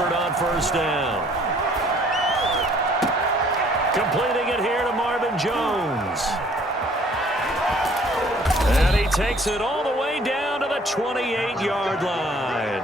Stafford on first down. Completing it here to Marvin Jones. And he takes it all the way down to the 28-yard line.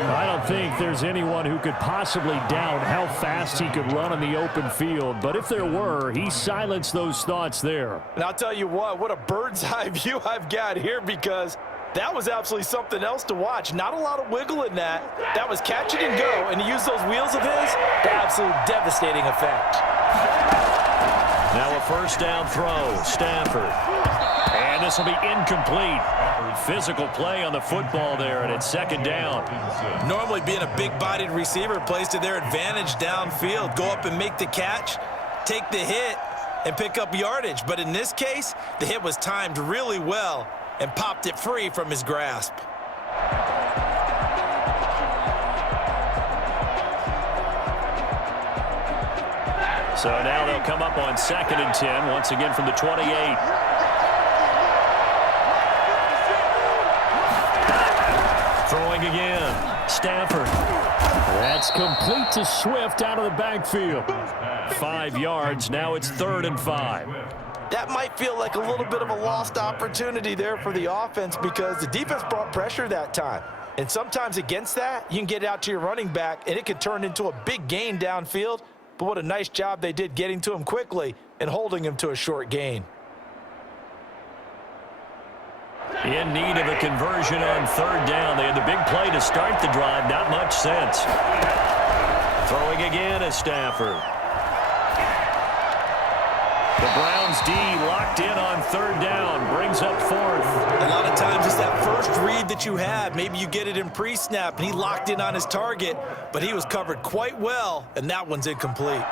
I don't think there's anyone who could possibly doubt how fast he could run in the open field. But if there were, he silenced those thoughts there. And I'll tell you what a bird's eye view I've got here, because that was absolutely something else to watch. Not a lot of wiggle in that. That was catch it and go, and he used those wheels of his to absolute devastating effect. Now a first down throw, Stafford. And this will be incomplete. Physical play on the football there, and it's second down. Normally being a big-bodied receiver plays to their advantage downfield. Go up and make the catch, take the hit, and pick up yardage. But in this case, the hit was timed really well and popped it free from his grasp. So now they'll come up on 2nd and 10, once again from the 28. Throwing again, Stafford. That's complete to Swift out of the backfield. 5 yards, now it's 3rd and 5. That might feel like a little bit of a lost opportunity there for the offense, because the defense brought pressure that time. And sometimes against that, you can get it out to your running back, and it could turn into a big gain downfield. But what a nice job they did getting to him quickly and holding him to a short gain. In need of a conversion on 3rd down. They had the big play to start the drive. Not much sense. Throwing again is Stafford. The Browns D locked in on 3rd down. Brings up 4th. A lot of times it's that first read that you have. Maybe you get it in pre-snap, and he locked in on his target, but he was covered quite well, and that one's incomplete.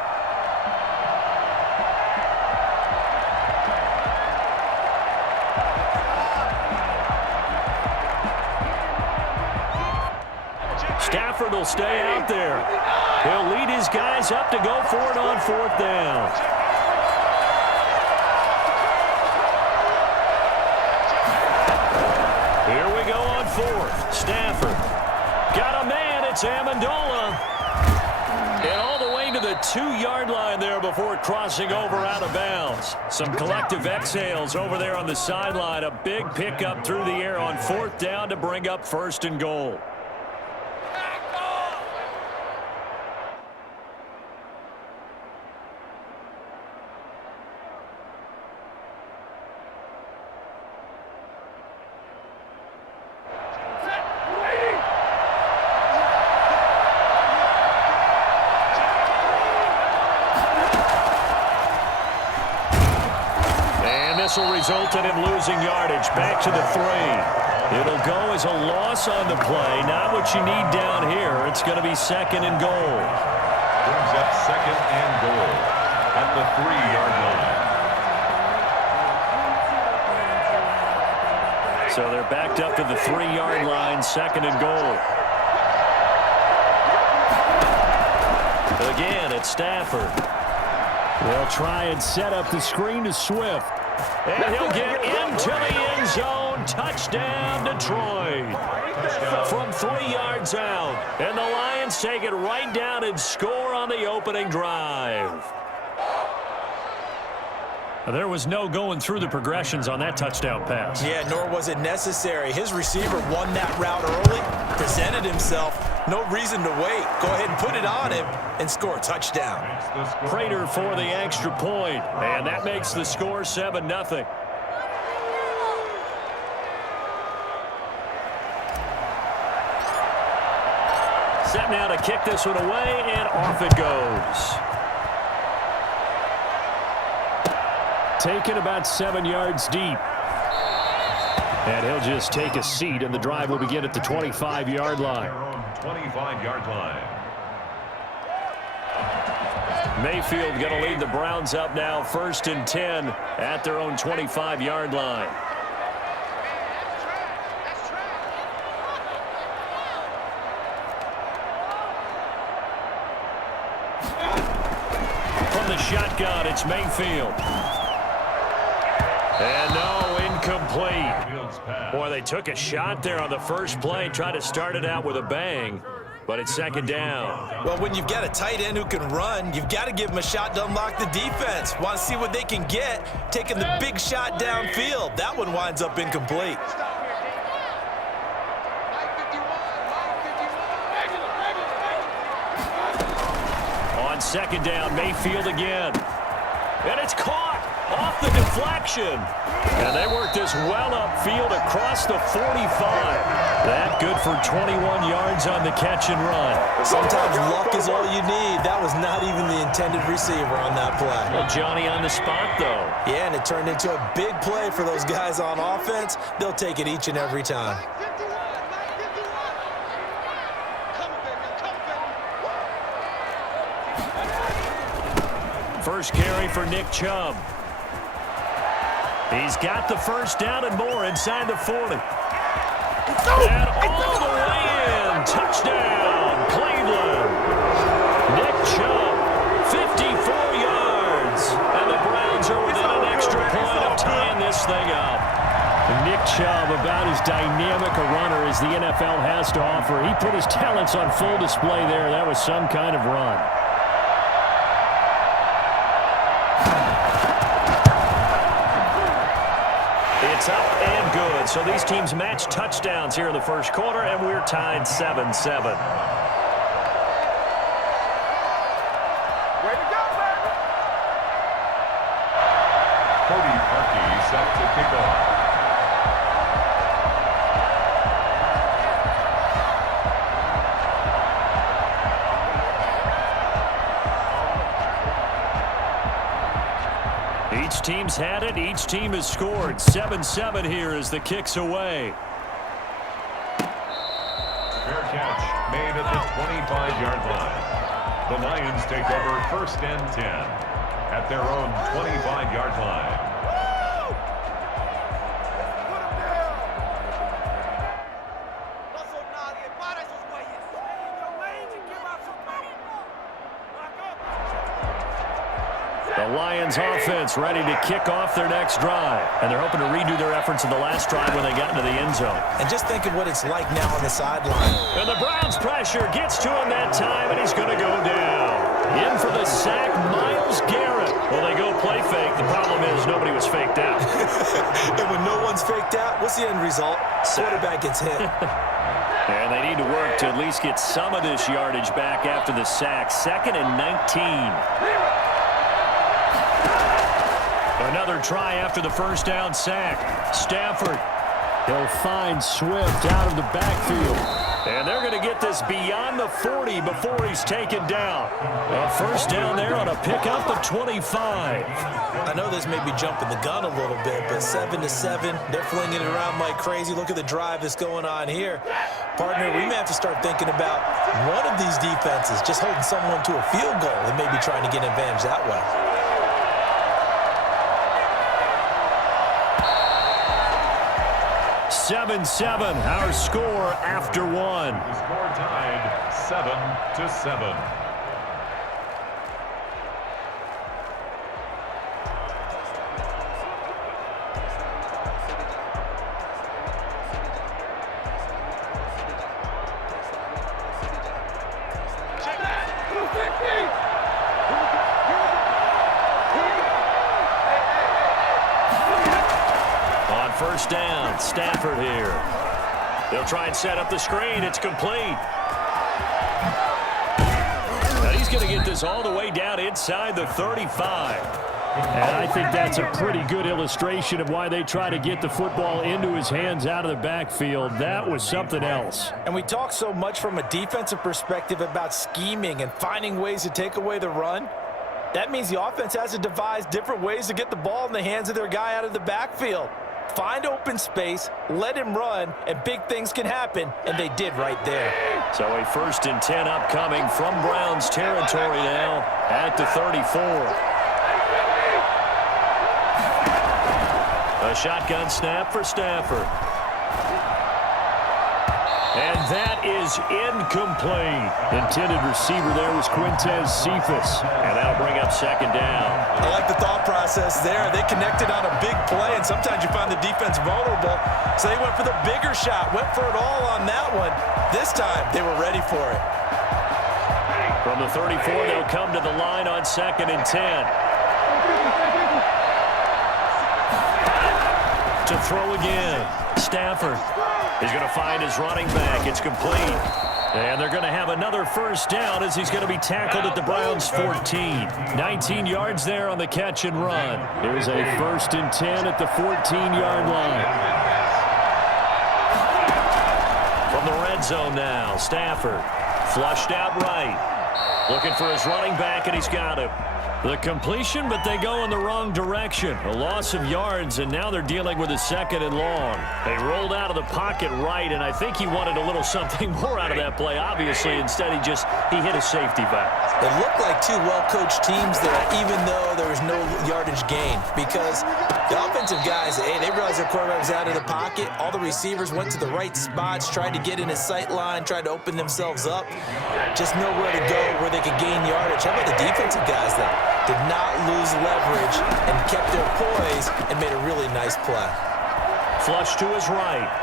Stafford will stay out there. He'll lead his guys up to go for it on 4th down. Here we go on 4th. Stafford. Got a man. It's Amendola. And all the way to the 2-yard line there before crossing over out of bounds. Some collective exhales over there on the sideline. A big pickup through the air on 4th down to bring up 1st and goal. This will result in him losing yardage. Back to the 3. It'll go as a loss on the play. Not what you need down here. It's going to be 2nd and goal. Brings up 2nd and goal at the 3-yard line. So they're backed up to the 3-yard line. 2nd and goal. Again, it's Stafford. They'll try and set up the screen to Swift. And he'll get into the end zone. Touchdown, Detroit. From 3 yards out. And the Lions take it right down and score on the opening drive. There was no going through the progressions on that touchdown pass. Yeah, nor was it necessary. His receiver won that route early, presented himself. No reason to wait. Go ahead and put it on him and score a touchdown. Prater for the extra point, and that makes the score 7-0. Set now to kick this one away, and off it goes. Taken about 7 yards deep. And he'll just take a seat, and the drive will begin at the 25-yard line. 25-yard line. Mayfield going to lead the Browns up now, 1st and 10 at their own 25-yard line. From the shotgun, it's Mayfield. And no, incomplete. Boy, they took a shot there on the first play, tried to start it out with a bang. but it's second down. Well, when you've got a tight end who can run, you've got to give them a shot to unlock the defense. Want to see what they can get, taking the big shot downfield. That one winds up incomplete. On second down, Mayfield again. And it's caught off the deflection. And they work this well upfield across the 45. That good for 21 yards on the catch and run. Sometimes luck is all you need. That was not even the intended receiver on that play. Well, Johnny on the spot, though. Yeah, and it turned into a big play for those guys on offense. They'll take it each and every time. First carry for Nick Chubb. He's got the first down and more inside the 40. And all the way in. Touchdown, Cleveland. Nick Chubb, 54 yards. And the Browns are within an extra point of tying this thing up. Nick Chubb, about as dynamic a runner as the NFL has to offer. He put his talents on full display there. That was some kind of run. It's up and good. So these teams match touchdowns here in the first quarter, and we're tied 7-7. Cody Parkey set to kick off. Each team's had it. Each team has scored. 7-7 here as the kick's away. Fair catch made at the 25-yard line. The Lions take over first and 10 at their own 25-yard line. The Lions offense ready to kick off their next drive. And they're hoping to redo their efforts in the last drive when they got into the end zone. And just think of what it's like now on the sideline. And the Browns pressure gets to him that time, and he's going to go down. In for the sack, Myles Garrett. Well, they go play fake. The problem is nobody was faked out. And when no one's faked out, what's the end result? Quarterback gets hit. And they need to work to at least get some of this yardage back after the sack. 2nd and 19. Another try after the first down sack. Stafford. He'll find Swift out of the backfield. And they're going to get this beyond the 40 before he's taken down. A first down there on a pickup of 25. I know this may be jumping the gun a little bit, but 7-7, they're flinging it around like crazy. Look at the drive that's going on here. Partner, we may have to start thinking about one of these defenses just holding someone to a field goal and maybe trying to get an advantage that way. 7-7, our score after one. The score tied 7-7. First down, Stafford here. They'll try and set up the screen. It's complete. Now he's going to get this all the way down inside the 35. And I think that's a pretty good illustration of why they try to get the football into his hands out of the backfield. That was something else. And we talk so much from a defensive perspective about scheming and finding ways to take away the run. That means the offense has to devise different ways to get the ball in the hands of their guy out of the backfield. Find open space, let him run, and big things can happen, and they did right there. So a 1st and 10 upcoming from Browns territory now at the 34. A shotgun snap for Stafford. And that is incomplete. Intended receiver there was Quintez Cephas. And that'll bring up second down. I like the thought process there. They connected on a big play, and sometimes you find the defense vulnerable. So they went for the bigger shot, went for it all on that one. This time, they were ready for it. From the 34, they'll come to the line on 2nd and 10. To throw again. Stafford is going to find his running back. It's complete. And they're going to have another first down as he's going to be tackled at the Browns' 14. 19 yards there on the catch and run. Here's a 1st and 10 at the 14-yard line. From the red zone now, Stafford flushed out right. Looking for his running back, and he's got him. The completion, but they go in the wrong direction. A loss of yards, and now they're dealing with a 2nd and long. They rolled out of the pocket right, and I think he wanted a little something more out of that play, obviously. Instead, he hit a safety valve. It looked like two well-coached teams there, even though there was no yardage gain, because the offensive guys, hey, they realized their quarterback was out of the pocket. All the receivers went to the right spots, tried to get in his sight line, tried to open themselves up. Just nowhere to go where they could gain yardage. How about the defensive guys, though? Did not lose leverage and kept their poise and made a really nice play. Flush to his right.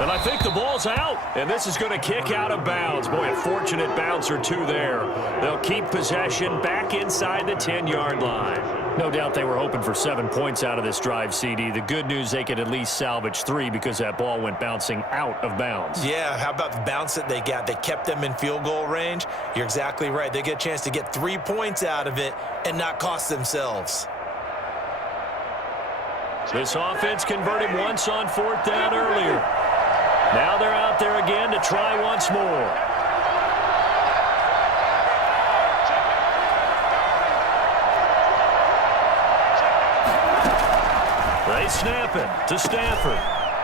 And I think the ball's out, and this is going to kick out of bounds. Boy, a fortunate bounce or two there. They'll keep possession back inside the 10-yard line. No doubt they were hoping for 7 points out of this drive, CD. The good news, they could at least salvage 3 because that ball went bouncing out of bounds. Yeah, how about the bounce that they got? They kept them in field goal range. You're exactly right. They get a chance to get 3 points out of it and not cost themselves. This offense converted once on 4th down earlier. Now they're out there again to try once more. They snap it to Stafford.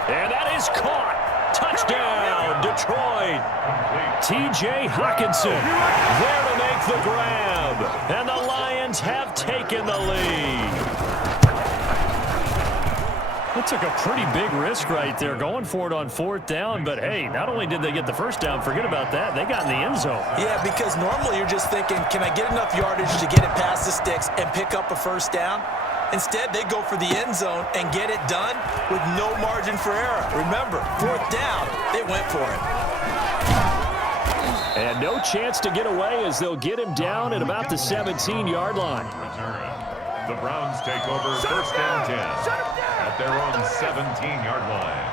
And that is caught. Touchdown, Detroit. T.J. Hockenson there to make the grab. And the Lions have taken the lead. That took a pretty big risk right there, going for it on 4th down. But, hey, not only did they get the first down, forget about that, they got in the end zone. Yeah, because normally you're just thinking, can I get enough yardage to get it past the sticks and pick up a first down? Instead, they go for the end zone and get it done with no margin for error. Remember, 4th down, they went for it. And no chance to get away as they'll get him down at about the 17-yard line. The Browns take over 1st and 10 at their own 17-yard line.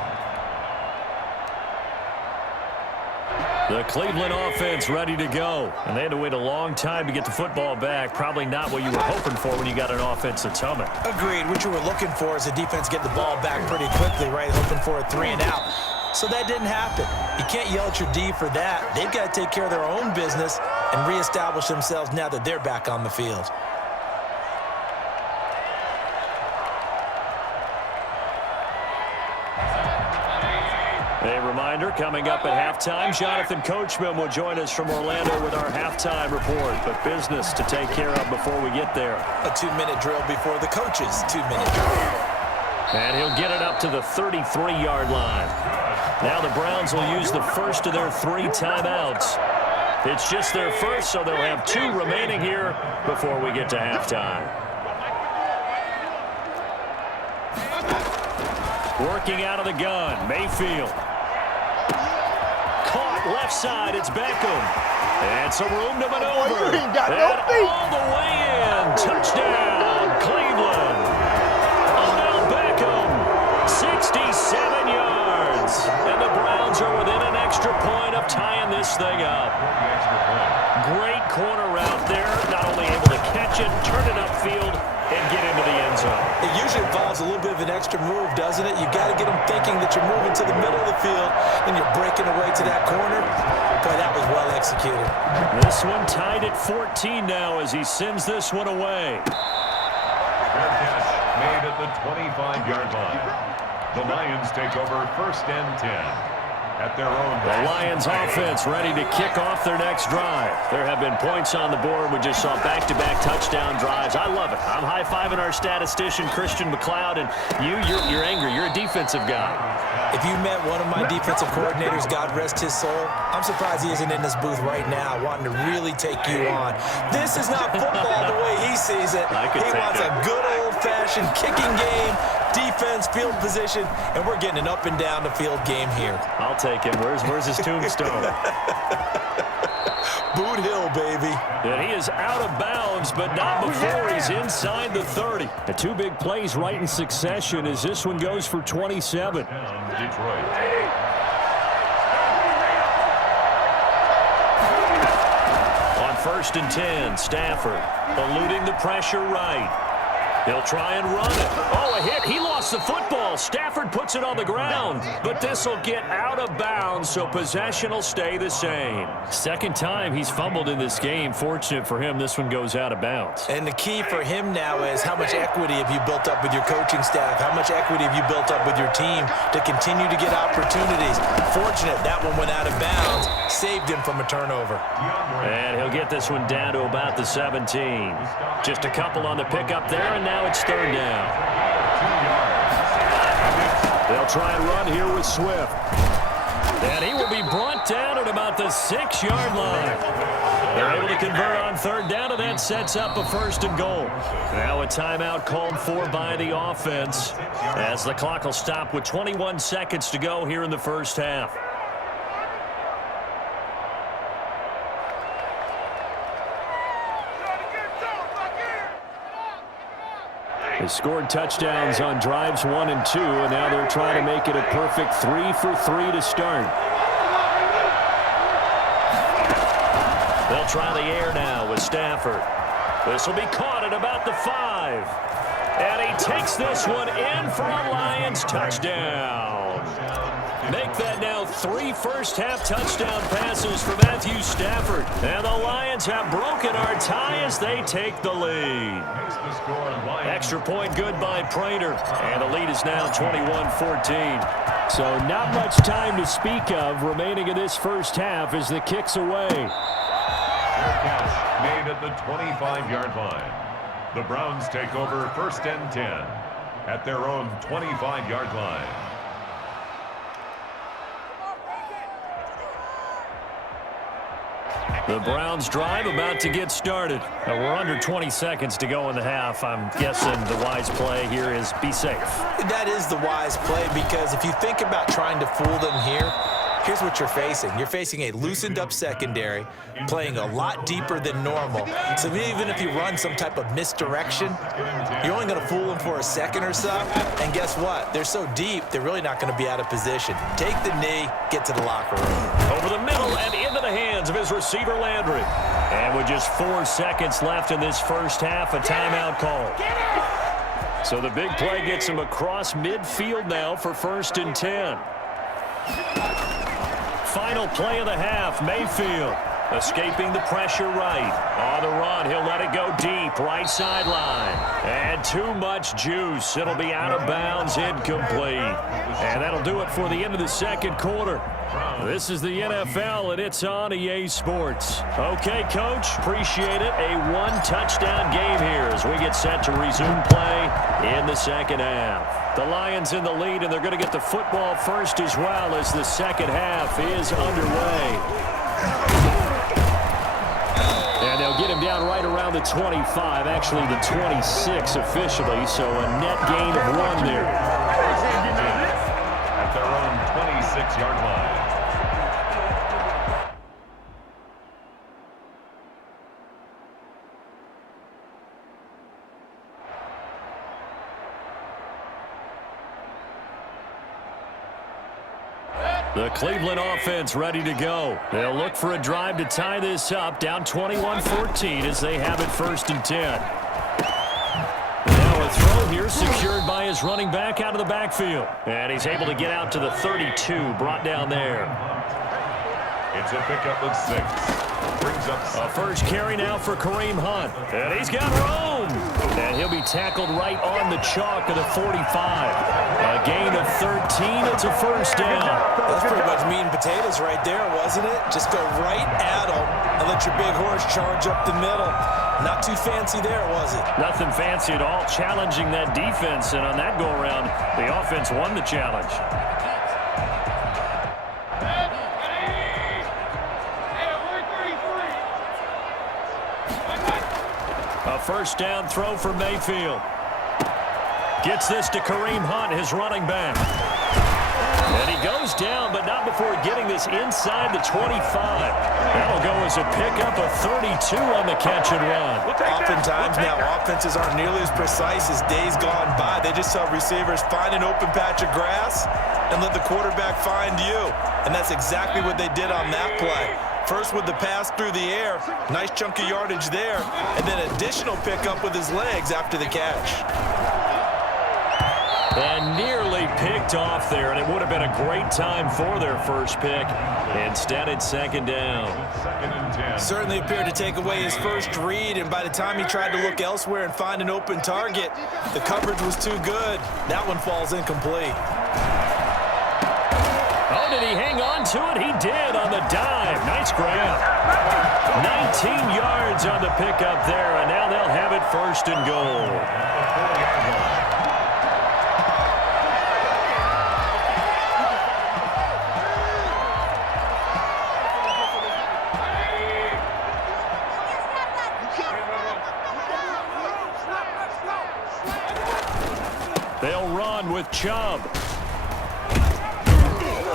The Cleveland offense ready to go. And they had to wait a long time to get the football back. Probably not what you were hoping for when you got an offense that's humming. Agreed. What you were looking for is the defense get the ball back pretty quickly, right? Hoping for a 3 and out. So that didn't happen. You can't yell at your D for that. They've got to take care of their own business and reestablish themselves now that they're back on the field. A reminder, coming up at halftime, Jonathan Coachman will join us from Orlando with our halftime report. But business to take care of before we get there. A 2-minute drill before the coach's 2-minute drill. And he'll get it up to the 33-yard line. Now the Browns will use the first of their 3 timeouts. It's just their first, so they'll have 2 remaining here before we get to halftime. Working out of the gun, Mayfield. Caught left side, it's Beckham. And some room to maneuver. You ain't got no feet. All the way in. Touchdown, Cleveland. Odell Beckham, 67 yards. And the Browns are within an extra point of tying this thing up. Great corner route there. Not only able to catch it, turn it upfield, and get into the end zone. It usually involves a little bit of an extra move, doesn't it? You got to get them thinking that you're moving to the middle of the field and you're breaking away to that corner. Boy, that was well executed. This one tied at 14 now as he sends this one away. Fair catch made at the 25-yard line. The Lions take over 1st and 10. At their own. The Lions offense ready to kick off their next drive. There have been points on the board. We just saw back-to-back touchdown drives. I love it. I'm high-fiving our statistician, Christian McLeod, and you're angry. You're a defensive guy. If you met one of my defensive coordinators, God rest his soul, I'm surprised he isn't in this booth right now wanting to really take you on. This is not football the way he sees it. He wants a good old-fashioned kicking game, defense, field position, and we're getting an up and down the field game here. I'll take him. Where's his tombstone? Boot Hill, baby. And he is out of bounds, but not before he's inside the 30. The two big plays right in succession as this one goes for 27. Detroit. On 1st and 10, Stafford eluding the pressure right. He'll try and run it. Oh, a hit. He lost the football. Stafford puts it on the ground. But this will get out of bounds, so possession will stay the same. Second time he's fumbled in this game. Fortunate for him, this one goes out of bounds. And the key for him now is how much equity have you built up with your coaching staff? How much equity have you built up with your team to continue to get opportunities? Fortunate that one went out of bounds. Saved him from a turnover. And he'll get this one down to about the 17. Just a couple on the pickup there, and now it's 3rd down. They'll try and run here with Swift. And he will be brought down at about the 6-yard line. They're able to convert on 3rd down, and that sets up a 1st and goal. Now a timeout called for by the offense as the clock will stop with 21 seconds to go here in the first half. They scored touchdowns on drives 1 and 2, and now they're trying to make it a perfect 3 for 3 to start. They'll try the air now with Stafford. This will be caught at about the 5. And he takes this one in for a Lions touchdown. Make that now 3 first-half touchdown passes for Matthew Stafford. And the Lions have broken our tie as they take the lead. Extra point good by Prater. And the lead is now 21-14. So not much time to speak of remaining in this first half as the kick's away. Fair catch made at the 25-yard line. The Browns take over 1st and 10 at their own 25-yard line. The Browns drive about to get started. We're under 20 seconds to go in the half. I'm guessing the wise play here is be safe. That is the wise play, because if you think about trying to fool them here, here's what you're facing. You're facing a loosened up secondary, playing a lot deeper than normal. So even if you run some type of misdirection, you're only going to fool them for a second or so. And guess what? They're so deep, they're really not going to be out of position. Take the knee, get to the locker room. Over the middle and into the hands of his receiver, Landry. And with just 4 seconds left in this first half, a timeout call. So the big play gets him across midfield now for 1st and 10. Final play of the half, Mayfield escaping the pressure right. On the run, he'll let it go deep, right sideline. And too much juice. It'll be out of bounds, incomplete. And that'll do it for the end of the second quarter. This is the NFL, and it's on EA Sports. Okay, Coach, appreciate it. A 1-touchdown game here as we get set to resume play in the second half. The Lions in the lead, and they're going to get the football first as well as the second half is underway. And they'll get him down right around the 25, actually the 26 officially, so a net gain of 1 there. At their own 26-yard line. The Cleveland offense ready to go. They'll look for a drive to tie this up, down 21-14 as they have it 1st and 10. Now a throw here secured by his running back out of the backfield. And he's able to get out to the 32, brought down there. It's a pickup of 6. Brings up a first carry now for Kareem Hunt. And he's got room. And he'll be tackled right on the chalk of the 45. A gain of 13. It's a first down. That's pretty much meat and potatoes right there, wasn't it? Just go right at them and let your big horse charge up the middle. Not too fancy there, was it? Nothing fancy at all. Challenging that defense. And on that go-around, the offense won the challenge. A first down throw for Mayfield. Gets this to Kareem Hunt, his running back. And he goes down, but not before getting this inside the 25. That'll go as a pickup of 32 on the catch and run. Oftentimes now, offenses aren't nearly as precise as days gone by. They just tell receivers, find an open patch of grass and let the quarterback find you. And that's exactly what they did on that play. First with the pass through the air, nice chunk of yardage there, and then additional pickup with his legs after the catch. And nearly picked off there, and it would have been a great time for their first pick. Instead, it's second down. Second and 10. Certainly appeared to take away his first read, and by the time he tried to look elsewhere and find an open target, the coverage was too good. That one falls incomplete. Oh, did he hang on to it? He did on the dive. Nice grab. 19 yards on the pickup there, and now they'll have it first and goal. They'll run with Chubb.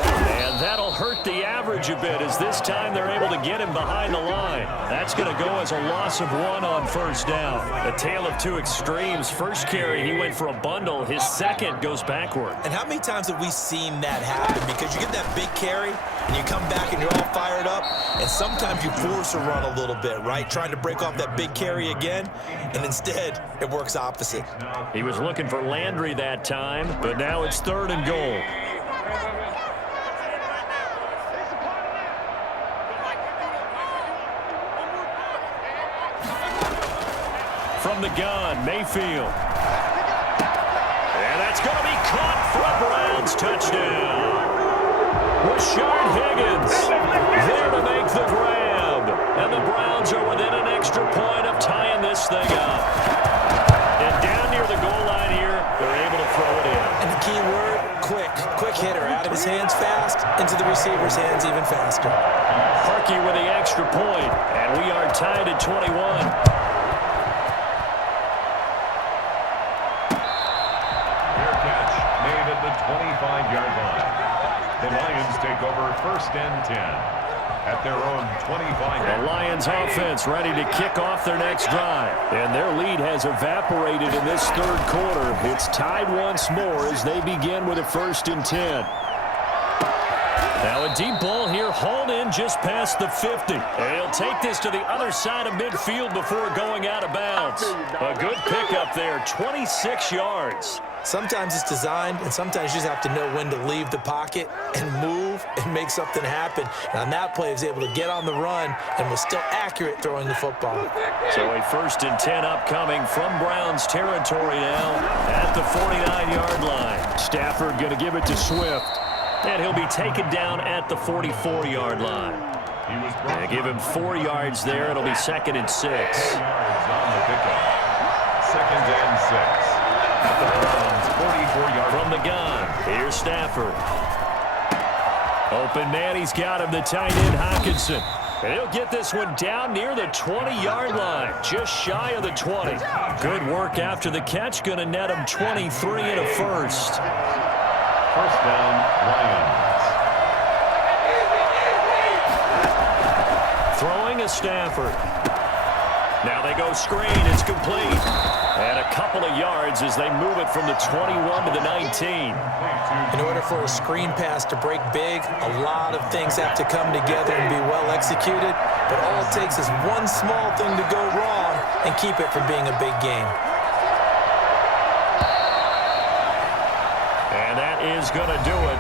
And that'll hurt the average a bit as this time they're able to get him behind the line. That's going to go as a loss of 1 on first down. A tale of two extremes. First carry, he went for a bundle. His second goes backward. And how many times have we seen that happen? Because you get that big carry, and you come back and you're all fired up, and sometimes you force a run a little bit, right? Trying to break off that big carry again, and instead it works opposite. He was looking for Landry that time, but now it's third and goal. From the gun, Mayfield. And that's going to be caught for a Browns touchdown. Rashard Higgins there to make the grab. And the Browns are within an extra point of tying this thing up. And down near the goal line here, they're able to throw it in. And the key word, quick. Quick hitter. Out of his hands fast, into the receiver's hands even faster. Harkey with the extra point, and we are tied at 21. The 25-yard line. The Lions take over first and 10 at their own 25-yard line. The Lions offense ready to kick off their next drive. And their lead has evaporated in this third quarter. It's tied once more as they begin with a first and 10. Now a deep ball here, hauled in just past the 50. And he'll take this to the other side of midfield before going out of bounds. A good pickup there, 26 yards. Sometimes it's designed, and sometimes you just have to know when to leave the pocket and move and make something happen. And on that play, he was able to get on the run and was still accurate throwing the football. So a first and 10 upcoming from Browns territory now at the 49-yard line. Stafford going to give it to Swift, and he'll be taken down at the 44-yard line. And give him 4 yards there. It'll be second and 6. 4 yards on the pickup. Second and 6. At the Browns 44-yard from the gun. Here's Stafford. Open man, he's got him, the tight end Hockenson. And he'll get this one down near the 20-yard line, just shy of the 20. Good work after the catch, going to net him 23 and a first. First down, Lions. Throwing a Stafford. Now they go screen, it's complete. And a couple of yards as they move it from the 21 to the 19. In order for a screen pass to break big, a lot of things have to come together and be well executed. But all it takes is one small thing to go wrong and keep it from being a big game. And that is going to do it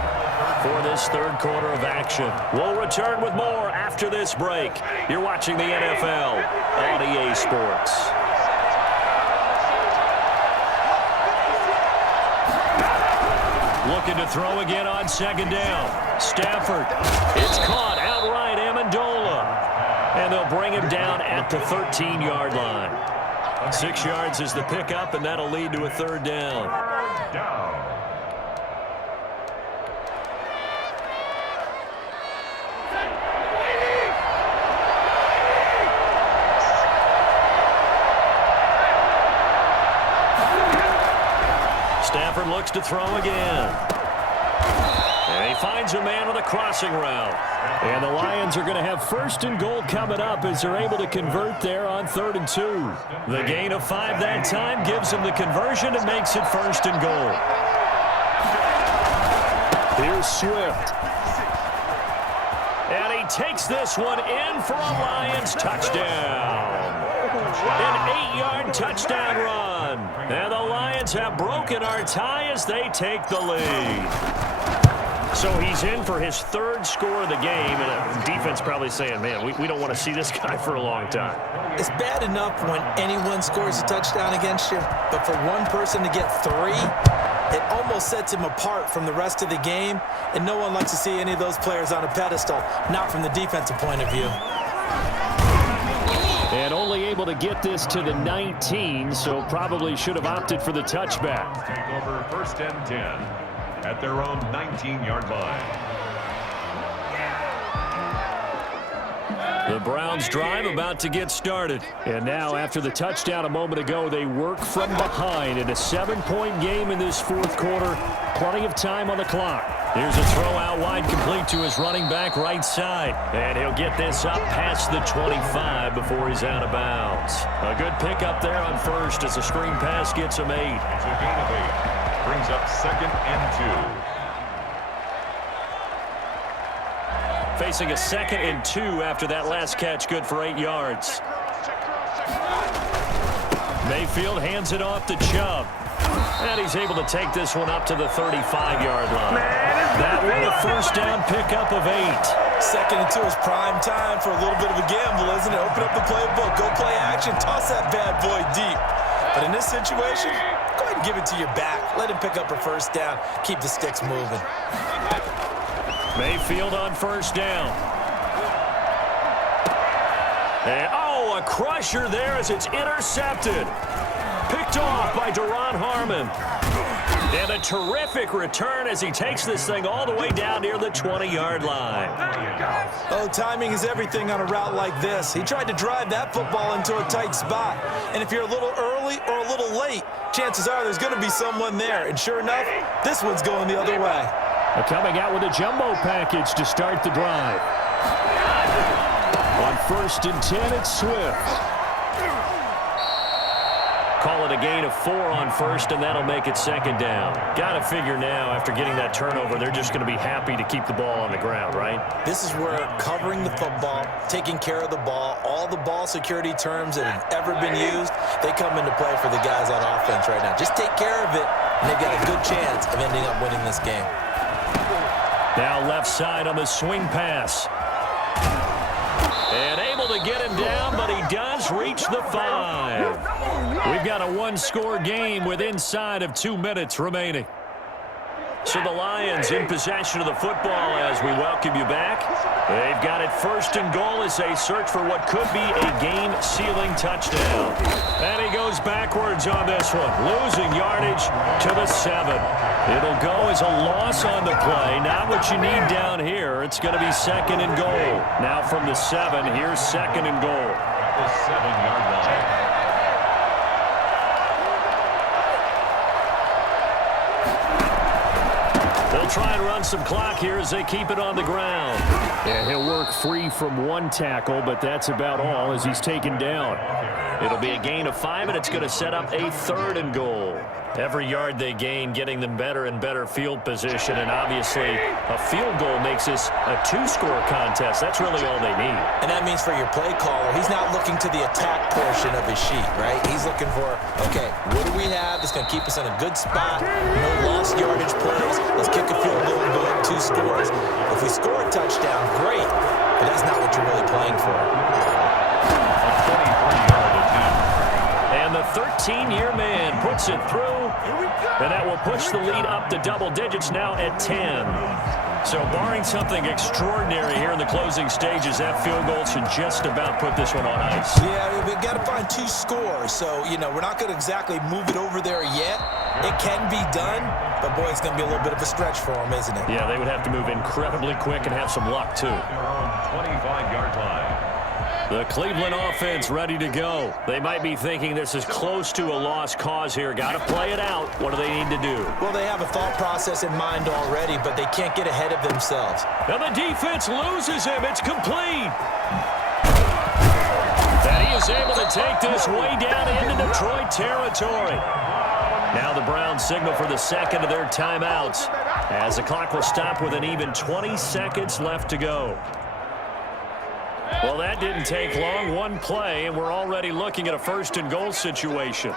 for this third quarter of action. We'll return with more after this break. You're watching the NFL on EA Sports. Looking to throw again on second down. Stafford. It's caught outright, Amendola. And they'll bring him down at the 13-yard line. 6 yards is the pickup, and that'll lead to a third down. Stafford looks to throw again. And he a man on the crossing route. And the Lions are going to have 1st and goal coming up as they're able to convert there on 3rd and 2. The gain of 5 that time gives them the conversion and makes it 1st and goal. Here's Swift. And he takes this one in for a Lions touchdown. An 8-yard touchdown run. And the Lions have broken our tie as they take the lead. So he's in for his 3rd score of the game, and the defense probably saying, man, we don't want to see this guy for a long time. It's bad enough when anyone scores a touchdown against you, but for one person to get 3, it almost sets him apart from the rest of the game, and no one likes to see any of those players on a pedestal, not from the defensive point of view. And only able to get this to the 19, so probably should have opted for the touchback. Take over 1st and 10 at their own 19-yard line. The Browns drive about to get started. And now after the touchdown a moment ago, they work from behind in a 7-point game in this 4th quarter. Plenty of time on the clock. Here's a throw out wide, complete to his running back right side. And he'll get this up past the 25 before he's out of bounds. A good pickup there on 1st as the screen pass gets him 8. It's a gain of 8. Brings up 2nd and 2. Facing a 2nd and 2 after that last catch, good for 8 yards. Mayfield hands it off to Chubb. And he's able to take this one up to the 35-yard line. That one a 1st down pickup of 8. 2nd and 2 is prime time for a little bit of a gamble, isn't it? Open up the playbook, go play action, toss that bad boy deep. But in this situation, go ahead and give it to your back. Let him pick up a 1st down. Keep the sticks moving. Mayfield on 1st down. And, a crusher there as it's intercepted. Picked off by Duron Harmon. And a terrific return as he takes this thing all the way down near the 20-yard line. Oh, timing is everything on a route like this. He tried to drive that football into a tight spot. And if you're a little early or a little late, chances are there's going to be someone there. And sure enough, this one's going the other way. Coming out with a jumbo package to start the drive. On 1st and 10, it's Swift. Call it a gain of 4 on 1st, and that'll make it 2nd down. Got to figure now, after getting that turnover, they're just going to be happy to keep the ball on the ground, right? This is where covering the football, taking care of the ball, all the ball security terms that have ever been used, they come into play for the guys on offense right now. Just take care of it, and they've got a good chance of ending up winning this game. Now left side on the swing pass. And able to get him down, but he does reach the 5. We've got a 1-score game with inside of 2 minutes remaining. So the Lions in possession of the football as we welcome you back. They've got it 1st and goal as they search for what could be a game-sealing touchdown. And he goes backwards on this one, losing yardage to the 7. It'll go as a loss on the play. Not what you need down here. It's going to be 2nd and goal. Now from the 7, here's 2nd and goal. At the 7-yard line. They'll try and run some clock here as they keep it on the ground. And he'll work free from 1 tackle, but that's about all as he's taken down. It'll be a gain of 5, and it's going to set up a 3rd and goal. Every yard they gain, getting them better and better field position, and obviously a field goal makes this a 2-score contest. That's really all they need. And that means for your play caller, he's not looking to the attack portion of his sheet, right? He's looking for, okay, what do we have that's going to keep us in a good spot? No lost yardage plays. Let's kick a field goal and go up 2 scores. If we score a touchdown, great, but that's not what you're really playing for. And the 13-year man puts it through, and that will push the lead up to double digits now at 10. So barring something extraordinary here in the closing stages, that field goal should just about put this one on ice. Yeah, we've got to find 2 scores. So, we're not going to exactly move it over there yet. It can be done, but boy, it's going to be a little bit of a stretch for them, isn't it? Yeah, they would have to move incredibly quick and have some luck, too. Their own 25-yard line. The Cleveland offense ready to go. They might be thinking this is close to a lost cause here. Got to play it out. What do they need to do? Well, they have a thought process in mind already, but they can't get ahead of themselves. Now the defense loses him. It's complete. And he is able to take this way down into Detroit territory. Now the Browns signal for the second of their timeouts as the clock will stop with an even 20 seconds left to go. Well, that didn't take long. One play, and we're already looking at a first-and-goal situation.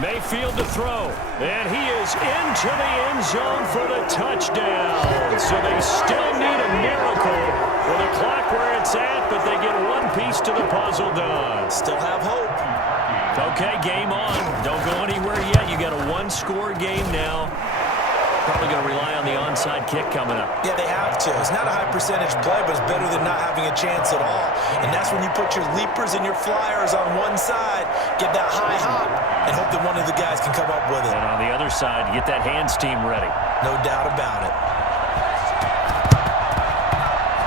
Mayfield to throw, and he is into the end zone for the touchdown. So they still need a miracle with the clock where it's at, but they get one piece to the puzzle done. Still have hope. Okay, game on. Don't go anywhere yet. You got a one-score game now. Probably going to rely on the onside kick coming up. Yeah, they have to. It's not a high-percentage play, but it's better than not having a chance at all. And that's when you put your leapers and your flyers on one side, get that high hop, and hope that one of the guys can come up with it. And on the other side, you get that hands team ready. No doubt about it.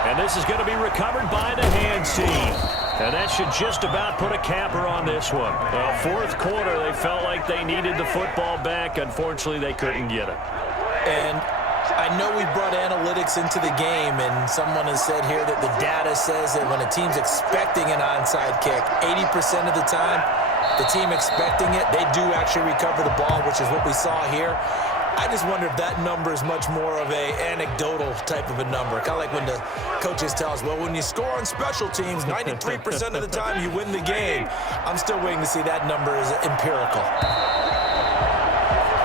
And this is going to be recovered by the hands team. And that should just about put a capper on this one. Well, fourth quarter, they felt like they needed the football back. Unfortunately, they couldn't get it. And I know we brought analytics into the game, and someone has said here that the data says that when a team's expecting an onside kick, 80% of the time, the team expecting it, they do actually recover the ball, which is what we saw here. I just wonder if that number is much more of a anecdotal type of a number. Kind of like when the coaches tell us, well, when you score on special teams, 93% of the time you win the game. I'm still waiting to see that number is empirical.